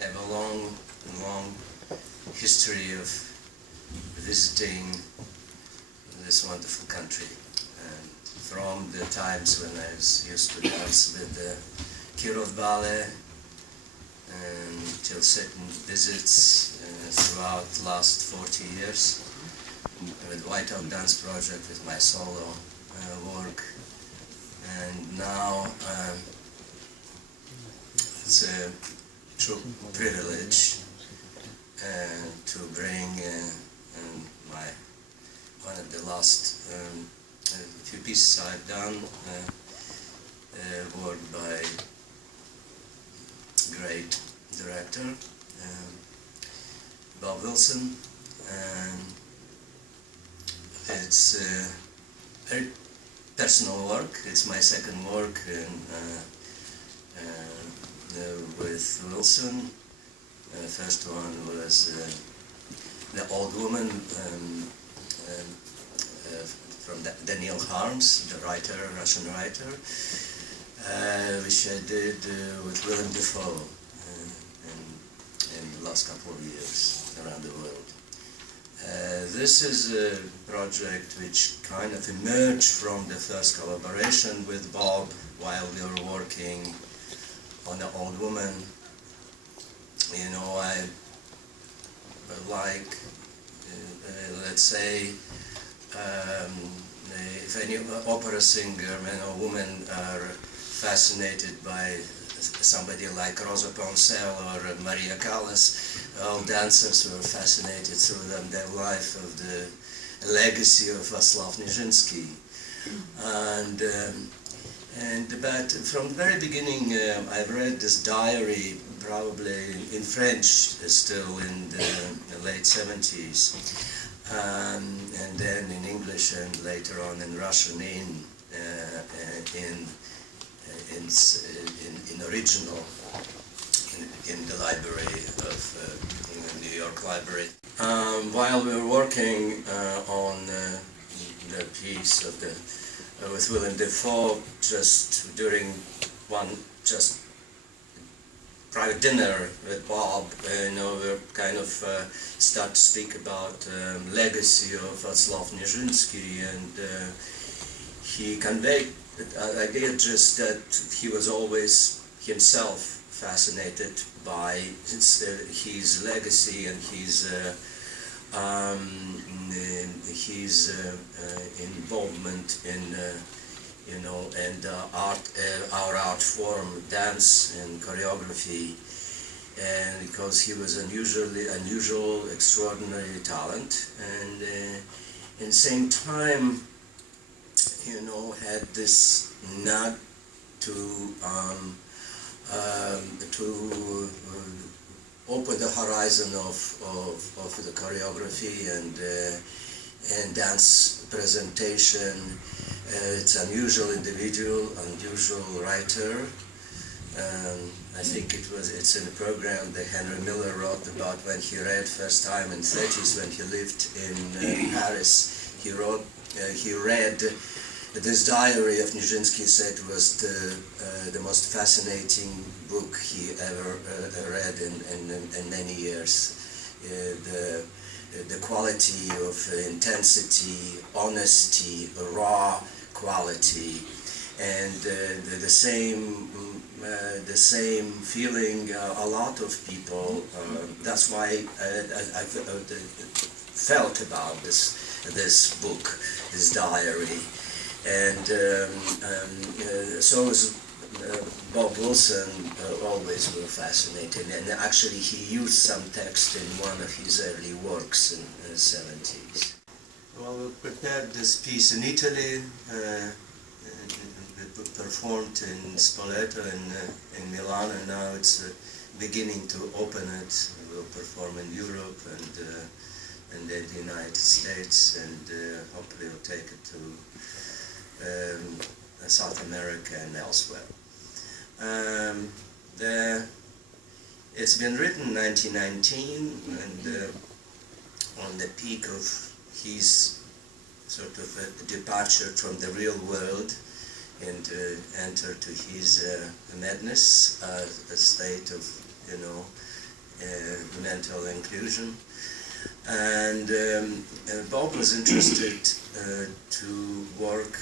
have a long history of visiting this wonderful country. And from the times when I used to dance with the Kirov Ballet, until certain visits throughout the last 40 years with White Oak Dance Project, with my solo work. And now it's a true privilege to bring one of the last few pieces I've done, work by great director Bob Wilson, and it's very personal work. It's my second work with Wilson. First one was The Old Woman from Daniel Harms, the writer, Russian writer, which I did with Willem Dafoe in the last couple of years around the world. This is a project which kind of emerged from the first collaboration with Bob while we were working on The Old Woman. You know, I like, let's say, if any opera singer, man or woman, are fascinated by somebody like Rosa Poncel or Maria Callas, all dancers were fascinated through their life of the legacy of Václav Nijinsky. But from the very beginning, I've read this diary, probably in French, still in the late 70s, and then in English, and later on in Russian in original in the library of the New York Library. While we were working on the piece of with Willem Dafoe, just during one private dinner with Bob, we kind of start to speak about legacy of Václav Nijinsky, and he conveyed the idea just that he was always himself fascinated by his legacy and his involvement in and our art form, dance and choreography, and because he was unusual, extraordinary talent, and at the same time, had this nod to open the horizon of the choreography and dance presentation. It's unusual individual, unusual writer. I think it's in a program that Henry Miller wrote about when he read first time in 30s when he lived in Paris. He read this diary of Nijinsky, said was the most fascinating book he ever read in many years. The quality of intensity, honesty, raw quality, and the same feeling a lot of people. That's why I felt about this book, this diary. And so was Bob Wilson. Always were fascinated, and actually he used some text in one of his early works in the 70s. Well, we prepared this piece in Italy, performed in Spoleto in Milan, and now it's beginning to open it. We'll perform in Europe and then the United States, and hopefully we'll take it to South America and elsewhere. It's been written in 1919, and on the peak of his sort of departure from the real world and enter to his madness, a state of, mental inclusion. And Bob was interested to work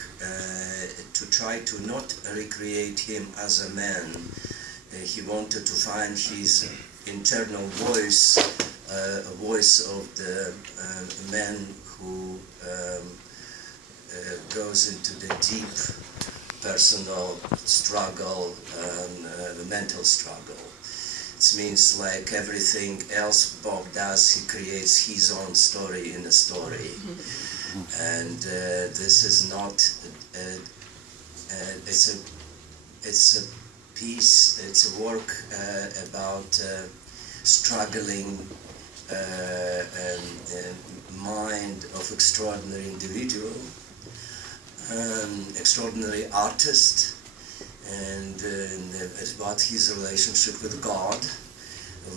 to try to not recreate him as a man. He wanted to find his internal voice, a voice of the man who goes into the deep personal struggle and the mental struggle. It means like everything else Bob does, he creates his own story in a story. And this is not, it's a piece, it's a work about struggling mind of extraordinary individual, extraordinary artist, and about his relationship with God,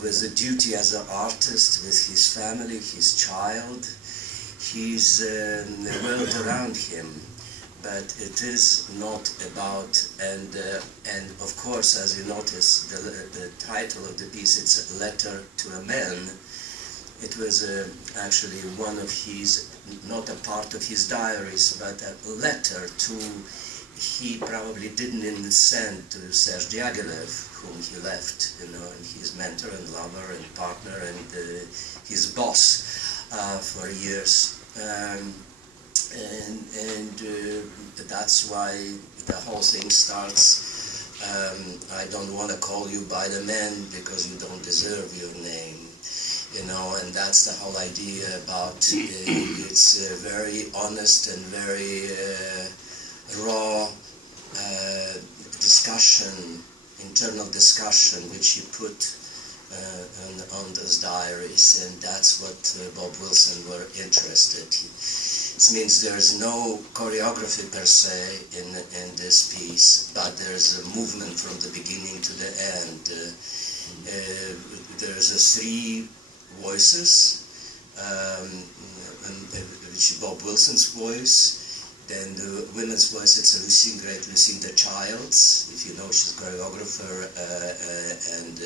with the duty as an artist, with his family, his child, his world around him. But it is not about, and of course, as you notice, the title of the piece, it's a letter to a man. It was actually one of his, not a part of his diaries, but a letter to, he probably didn't even send to Serge Diaghilev, whom he left, you know, and his mentor and lover and partner and his boss for years. And that's why the whole thing starts, I don't want to call you by the man because you don't deserve your name, you know, and that's the whole idea about, it's a very honest and very raw discussion, internal discussion, which he put on those diaries, and that's what Bob Wilson were interested in. It means there's no choreography per se in this piece, but there's a movement from the beginning to the end. There's three voices, which Bob Wilson's voice, then the women's voice, it's great Lucinda Childs, if you know, she's a choreographer and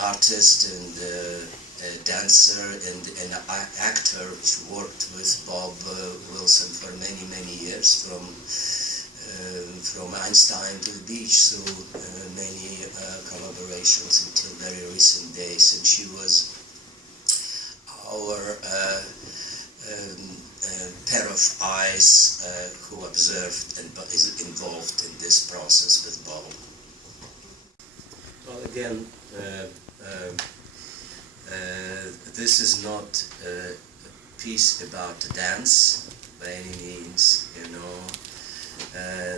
artist and dancer and actor, which worked with Bob Wilson for many years, from Einstein to the beach, so many collaborations until very recent days, and she was our pair of eyes who observed and is involved in this process with Bob. Well, again, this is not a piece about dance by any means, you know.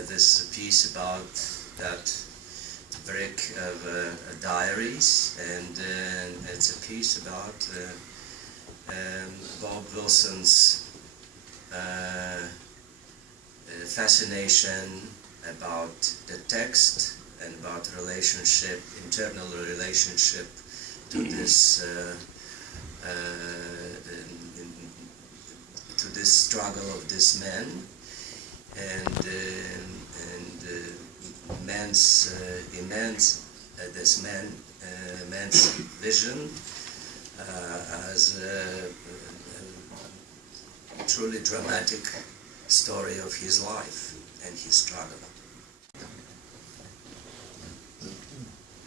This is a piece about that brick of diaries, and it's a piece about Bob Wilson's fascination about the text and about relationship, internal relationship to this struggle of this man, and man's vision as a truly dramatic story of his life and his struggle.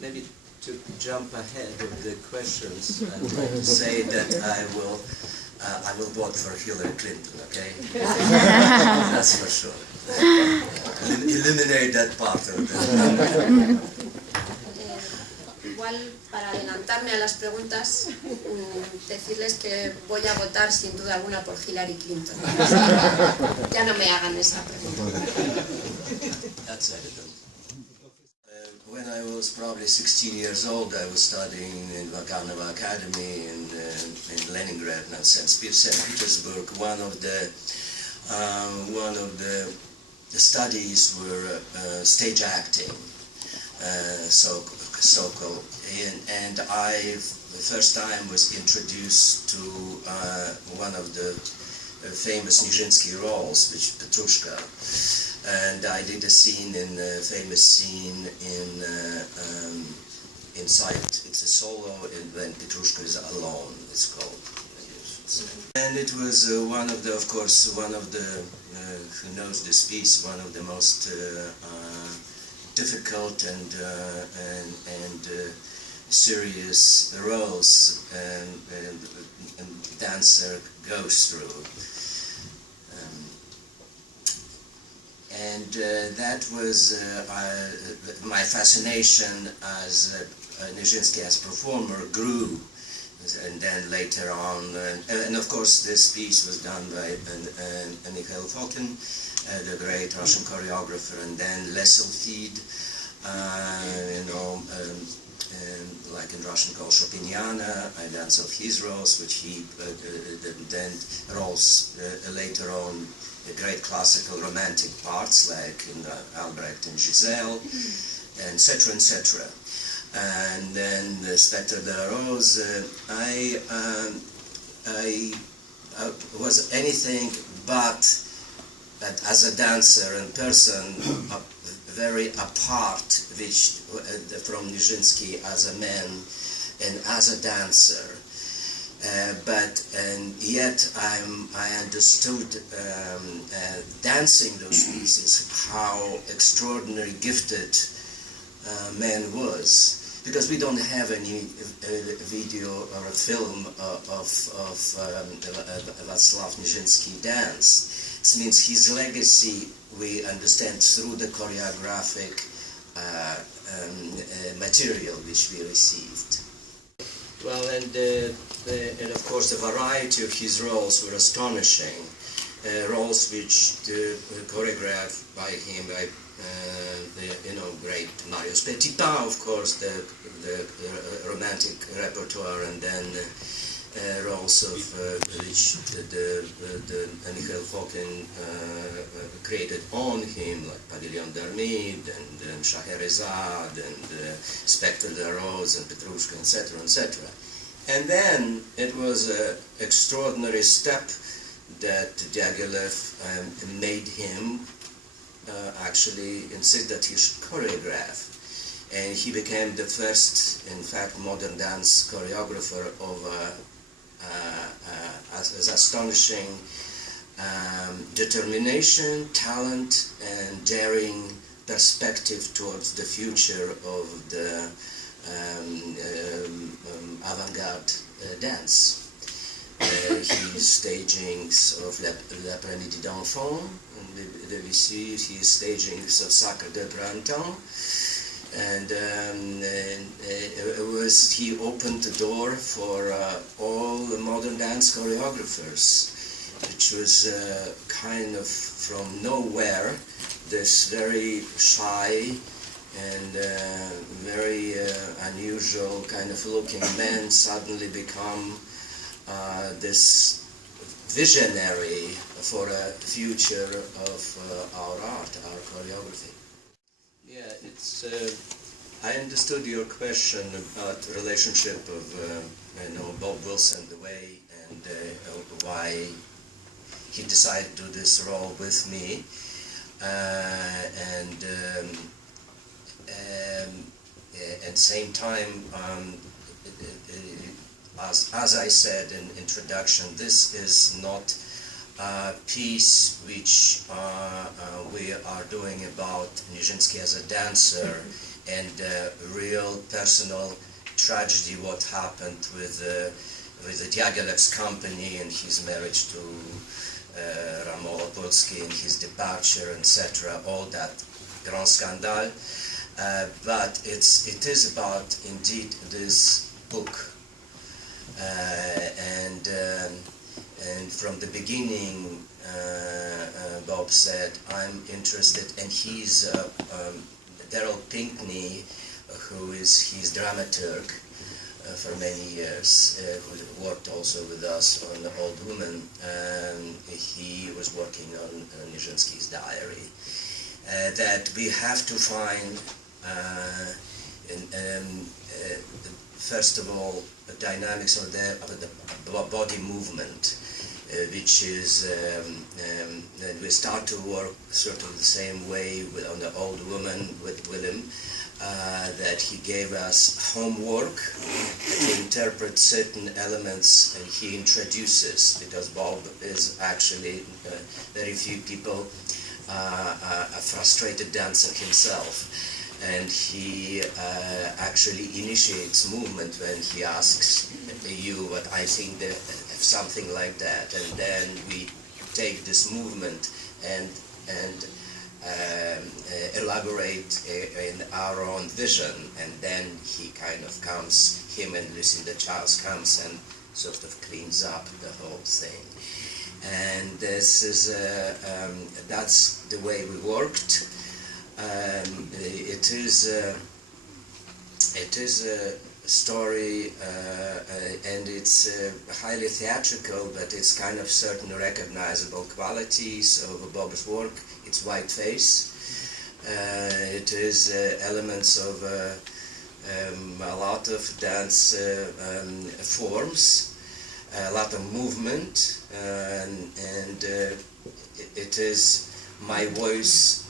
Maybe to jump ahead of the questions, I'd like to say that I will vote for Hillary Clinton, okay? That's for sure. Eliminate that part of it. Igual, para adelantarme a las preguntas, decirles que voy a votar sin duda alguna por Hillary Clinton. Ya no me hagan esa pregunta. That's evident. When I was probably 16 years old, I was studying in Vaganova Academy in Leningrad and St. Petersburg. One of the studies were stage acting, so-called, and I the first time was introduced to one of the famous Nijinsky roles, which is Petrushka. And I did a scene, famous scene in inside. It's a solo when Petrushka is alone, it's called. And it was one of the, of course, one of the, who knows this piece, one of the most difficult and serious roles a dancer goes through. And that was my fascination as Nijinsky as performer grew, and then later on, and of course this piece was done by Mikhail Baryshnikov, the great Russian choreographer, and then Leselfid, like in Russian called Chopiniana, I dance of his roles, which he then roles later on the great classical romantic parts like in Albrecht and Giselle, etc., etc. And then the Spectre de la Rose, I was anything but, as a dancer and person, very apart from Nijinsky as a man and as a dancer. And yet I understood dancing those pieces how extraordinarily gifted man was, because we don't have any video or a film of Václav Nijinsky dance. It means his legacy we understand through the choreographic material which we received. Well, and of course the variety of his roles were astonishing. Roles which choreographed by him, by great Marius Petipa, of course, the romantic repertoire, and then roles of which the Mikhail Baryshnikov created on him, like Pavilion d'Armide and Scheherazade and Spectre de la Rose and Petrushka, etc., etc. And then it was an extraordinary step that Diaghilev made him actually insist that he should choreograph. And he became the first, in fact, modern dance choreographer of as astonishing determination, talent, and daring perspective towards the future of the avant-garde dance. He's staging of L'après-midi d'enfant, and Debussy, he's staging of Sacre de Printemps. And he opened the door for all the modern dance choreographers, which was kind of from nowhere, this very shy and very unusual kind of looking man suddenly become this visionary for a future of our art, our choreography. Yeah, it's. I understood your question about the relationship of Bob Wilson, the way and why he decided to do this role with me, and same time, as I said in introduction, this is not a piece which we are doing about Nijinsky as a dancer and real personal tragedy, what happened with the Diaghilev's company and his marriage to Ramola Polsky and his departure, etc., all that grand scandal. But it is about, indeed, this book. And from the beginning, Bob said, I'm interested, and he's Daryl Pinkney, who is his dramaturg for many years, who worked also with us on The Old Woman. He was working on Nijinsky's diary. That we have to find, first of all, the dynamics of the body movement, which is, and we start to work sort of the same way on the old woman with Willem, that he gave us homework to interpret certain elements, and he introduces, because Bob is actually very few people a frustrated dancer himself, and he actually initiates movement when he asks you what I think, something like that, and then we take this movement and elaborate in our own vision, and then he kind of comes, him and Lucinda Charles comes and sort of cleans up the whole thing. And this is that's the way we worked. It is a story, and it's highly theatrical, but it's kind of certain recognizable qualities of Bob's work. It's white face. It is elements of a lot of dance forms, a lot of movement, and it is my voice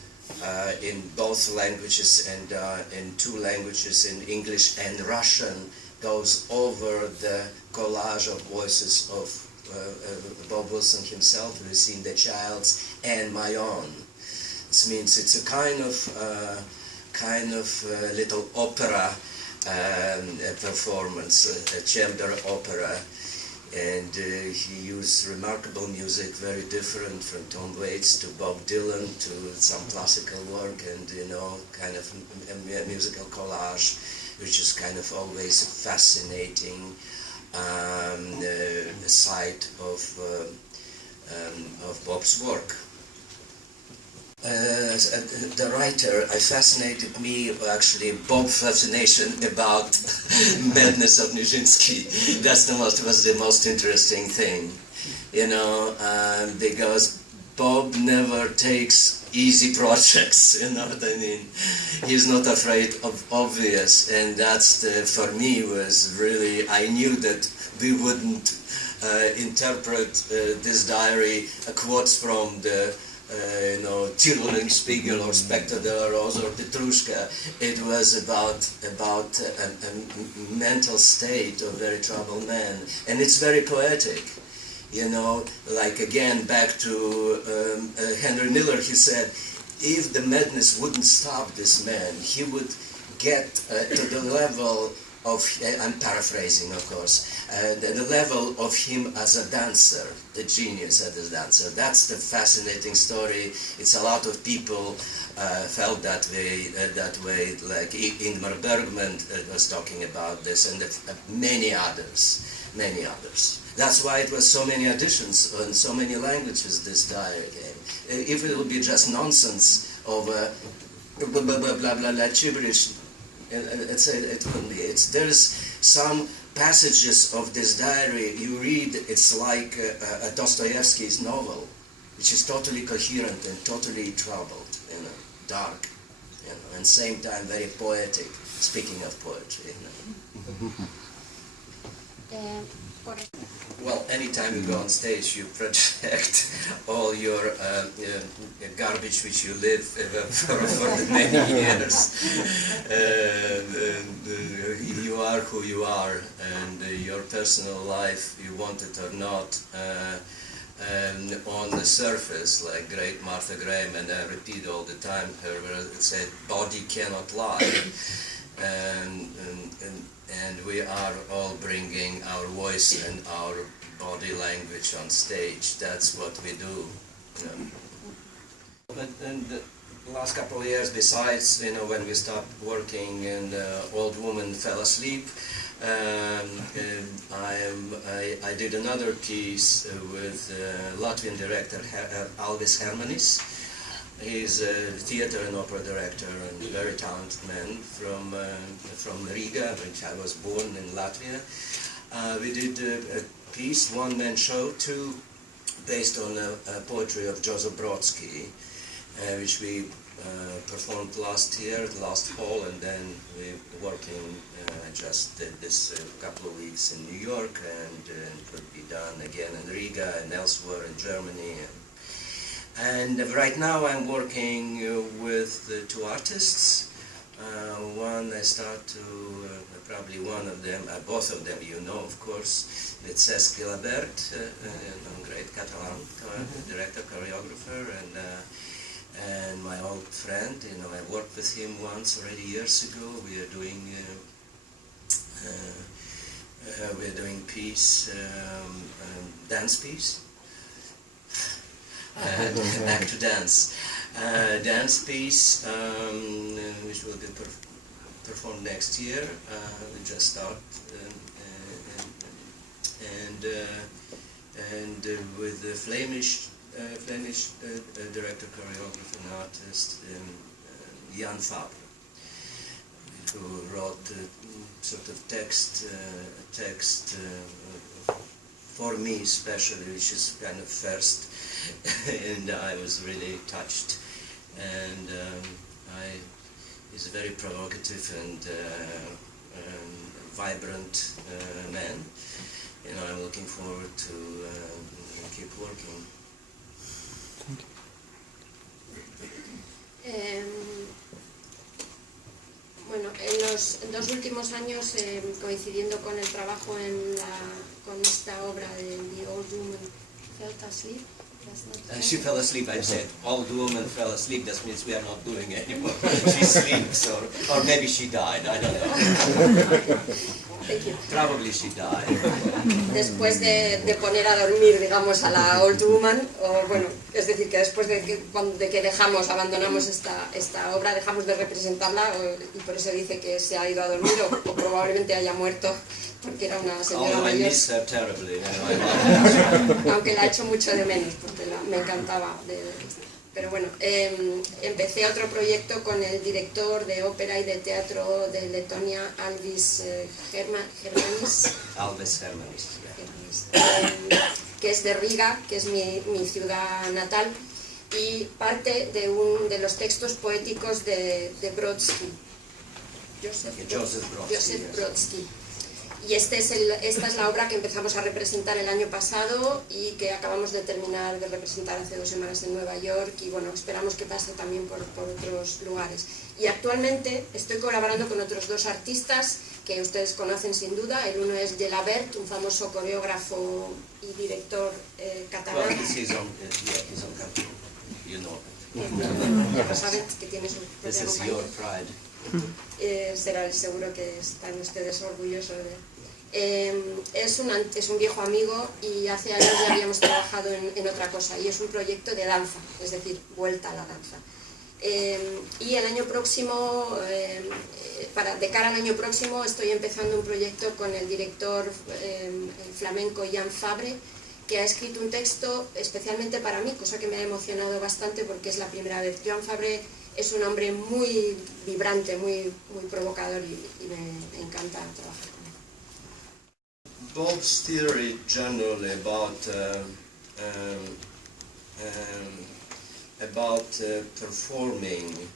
in both languages, and in two languages, in English and Russian, goes over the collage of voices of Bob Wilson himself, Lucinda Childs, and my own. This means it's a kind of little opera performance, a chamber opera, and he used remarkable music, very different from Tom Waits to Bob Dylan to some classical work, and kind of a musical collage, which is kind of always a fascinating side of Bob's work. The writer, fascinated me, actually, Bob's fascination about madness of Nijinsky. Was the most interesting thing, because Bob never takes easy projects, you know what I mean? He's not afraid of obvious, and that's for me was really, I knew that we wouldn't interpret this diary quotes from the Spiegel or Spectre de la Rose or Petrushka. It was about a mental state of very troubled man, and it's very poetic. Like again back to Henry Miller, he said, if the madness wouldn't stop this man, he would get to the level of, I'm paraphrasing of course, the level of him as a dancer, the genius as a dancer. That's the fascinating story. It's a lot of people felt that way, like Ingmar Bergman was talking about this, and many others. That's why it was so many editions in so many languages, this diary came. If it would be just nonsense of blah blah blah blah gibberish, it wouldn't be. There's some passages of this diary you read, it's like Dostoevsky's novel, which is totally coherent and totally troubled, dark, and same time very poetic, speaking of poetry. Well, anytime you go on stage, you project all your garbage which you live for the many years. You are who you are, and your personal life, you want it or not, on the surface, like great Martha Graham, and I repeat all the time, her said, body cannot lie. And we are all bringing our voice and our body language on stage. That's what we do. But in the last couple of years, besides, when we stopped working and old woman fell asleep, I did another piece with Latvian director Alvis Hermanis. He's a theater and opera director and a very talented man from Riga, which I was born in Latvia. We did a piece, one-man show, based on poetry of Joseph Brodsky, which we performed last fall, and then we're working just did this couple of weeks in New York, and could be done again in Riga and elsewhere in Germany. And right now I'm working with two artists. One I start to, probably one of them, both of them you know, of course. It's Gilabert, a great Catalan director, choreographer, and my old friend. You know, I worked with him once already years ago. We are doing piece, dance piece. Back to dance. Dance piece, which will be performed next year. We just start, and with the Flemish director, choreographer, and artist Jan Fabre, who wrote sort of text for me especially, which is kind of first, and I was really touched. And he's a very provocative and vibrant man. You know, I'm looking forward to keep working. Bueno, en los 2 últimos años, coincidiendo con el trabajo con esta obra de The Old Woman Fell Asleep. She fell asleep, I said. Old woman fell asleep, that means we are not doing it anymore. She sleeps, or maybe she died, I don't know. Thank you. Probably she died. Después de poner a dormir, digamos, a la Old Woman, o bueno, es decir, que después de que abandonamos esta obra, dejamos de representarla, y por eso dice que se ha ido a dormir, o probablemente haya muerto, porque era una señora mayor. I miss her terribly. Aunque la echo mucho de menos, porque me encantaba. Pero bueno, empecé otro proyecto con el director de ópera y de teatro de Letonia, Alvis Hermanis, que es de Riga, que es mi ciudad natal, y parte de los textos poéticos de Brodsky, Joseph Brodsky. Y esta es la obra que empezamos a representar el año pasado y que acabamos de terminar de representar hace 2 semanas en Nueva York, y bueno, esperamos que pase también por otros lugares. Y actualmente estoy colaborando con otros 2 artistas que ustedes conocen sin duda. El uno es Gilabert, un famoso coreógrafo y director catalán. Well, he's on campo, you know. Ya lo saben, que tiene su propia This is your pride. Será seguro que están ustedes orgullosos de él. Es un viejo amigo, y hace años ya habíamos trabajado en otra cosa, y es un proyecto de danza, es decir, vuelta a la danza. Y el año próximo, de cara al año próximo, estoy empezando un proyecto con el director flamenco Jan Fabre, que ha escrito un texto especialmente para mí, cosa que me ha emocionado bastante porque es la primera vez. Jan Fabre es un hombre muy vibrante, muy provocador, y me encanta trabajar con él. Bob's theory generally about performing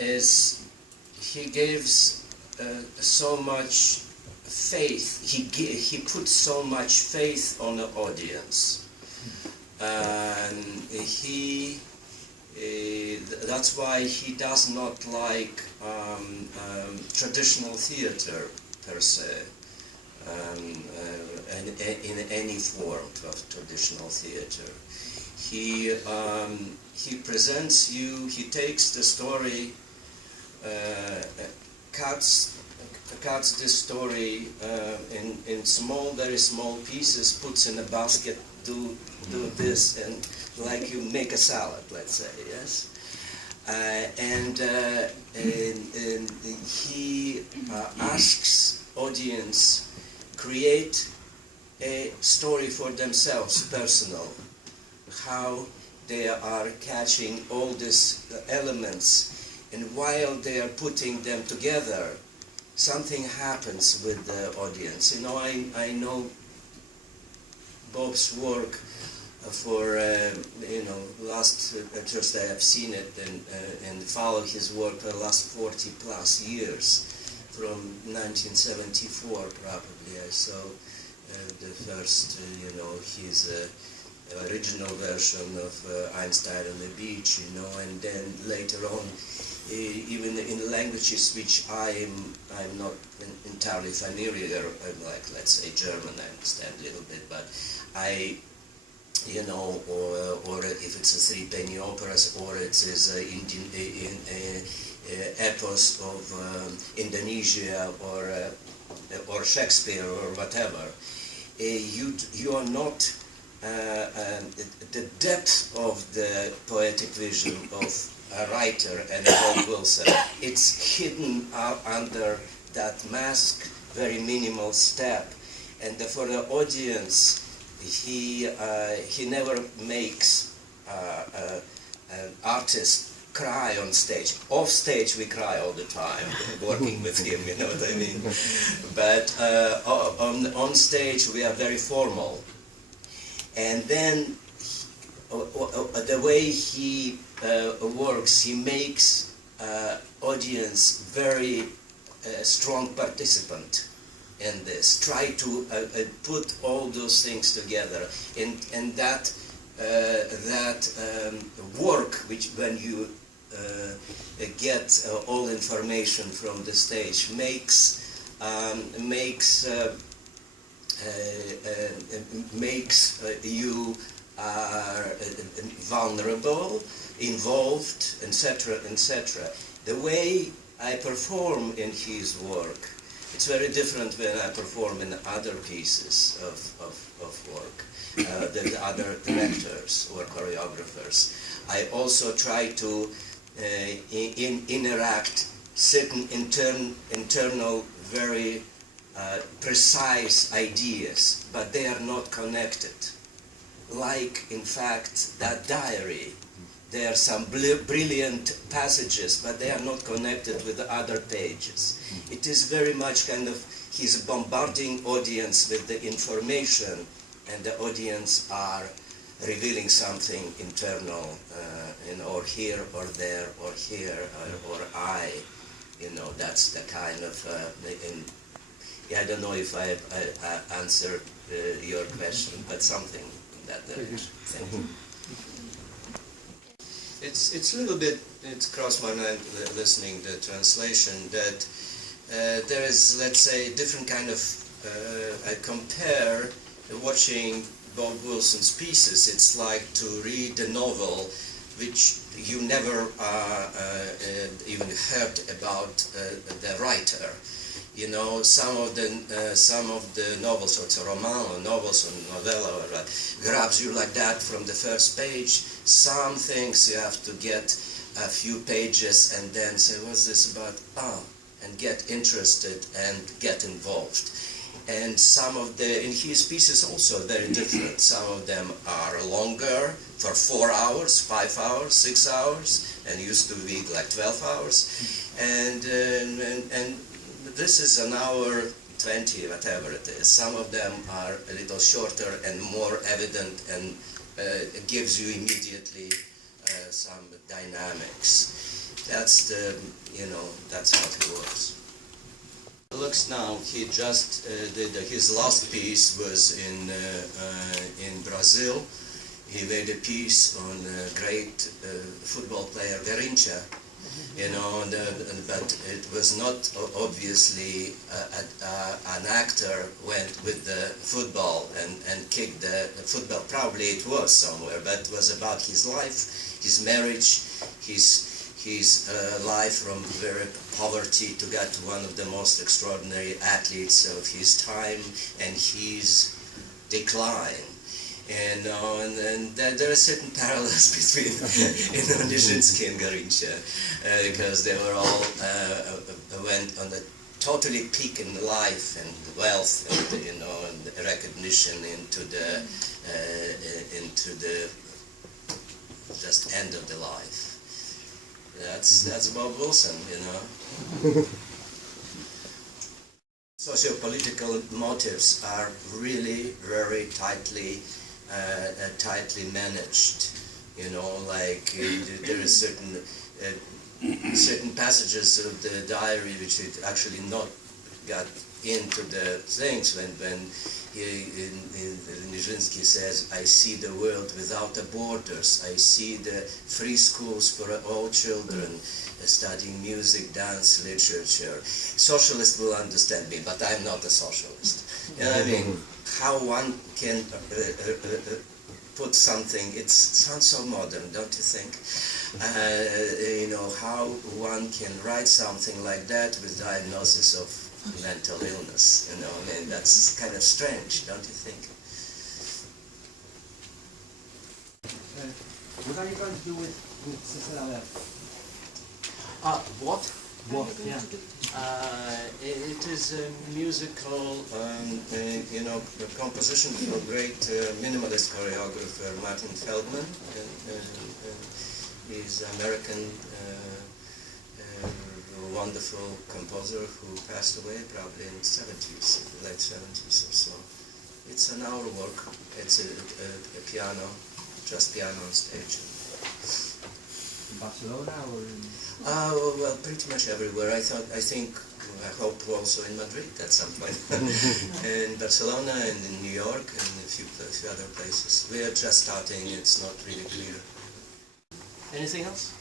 is he gives so much faith, he puts so much faith on the audience. And that's why he does not like traditional theater per se, in any form of traditional theater. He presents you, he takes the story, cuts this story in small, very small pieces, puts in a basket, do this, and like you make a salad, let's say, yes? And he asks audience create a story for themselves, personal, how they are catching all these elements, and while they are putting them together, something happens with the audience. You know, I know Bob's work for last just I have seen it and followed his work for the last 40 plus years. From 1974 probably I saw the first, his original version of Einstein on the Beach, and then later on, even in languages which I'm not entirely familiar, like let's say German, I understand a little bit, but I, or if it's a three-penny operas, or it is epos of Indonesia, or Shakespeare, or whatever, you are not the depth of the poetic vision of a writer and Bob Wilson. It's hidden under that mask, very minimal step, and for the audience, he never makes an artist cry on stage. Off stage we cry all the time, working with him, you know what I mean? But on stage we are very formal. And then the way he works, he makes audience very strong participant in this. Try to put all those things together, and that work, which when you get all information from the stage, makes you vulnerable, involved, etc., etc. The way I perform in his work, it's very different when I perform in other pieces of work, the other directors or choreographers. I also try to interact certain internal, very precise ideas, but they are not connected. Like, in fact, that diary, there are some brilliant passages, but they are not connected with the other pages. It is very much kind of, he's bombarding audience with the information, and the audience are revealing something internal, or here, or there, or here, or I. That's the kind of, I don't know if I answered your question, but something in that direction. Thank you. It's a little bit, it's crossed my mind listening to the translation that there is, let's say, different kind of, I compare watching Bob Wilson's pieces. It's like to read a novel which you never even heard about the writer. Some of the novels, or it's a roman, or novels, or novella, or grabs you like that from the first page. Some things you have to get a few pages and then say, what's this about? And get interested and get involved. And some of in his pieces also very different. Some of them are longer, for 4 hours, 5 hours, 6 hours, and used to be like 12 hours. And this is an hour 20, whatever it is. Some of them are a little shorter and more evident, and it gives you immediately some dynamics. That's that's how it works. Looks now, he just did his last piece was in Brazil. He made a piece on a great football player Garrincha. But it was not obviously an actor went with the football and kicked the football. Probably it was somewhere, but it was about his life, his marriage, his life from very poverty to get to one of the most extraordinary athletes of his time, and his decline. And there are certain parallels between Nijinsky and Garrincha, because they were all went on the totally peak in life and wealth, and recognition into the just end of the life. That's Bob Wilson, Socio-political motives are really very tightly tightly managed. You know, like there is certain passages of the diary which it actually not got into the things when Nijinsky says, I see the world without the borders, I see the free schools for all children, studying music, dance, literature. Socialists will understand me, but I'm not a socialist. You know what I mean? How one can put something, it sounds so modern, don't you think? You know, how one can write something like that with diagnosis of mental illness, you know, I mean, that's kind of strange, don't you think? What are you going to do with Cesar? What? What? Yeah. It is a musical, you know, composition from great minimalist choreographer Martin Feldman. He's an American wonderful composer who passed away probably in the 70s, late 70s or so. It's an hour work. It's a piano, just piano on stage. In Barcelona or in... Well, pretty much everywhere. I hope also in Madrid at some point. In Barcelona and in New York and a few other places. We are just starting, it's not really clear. Anything else?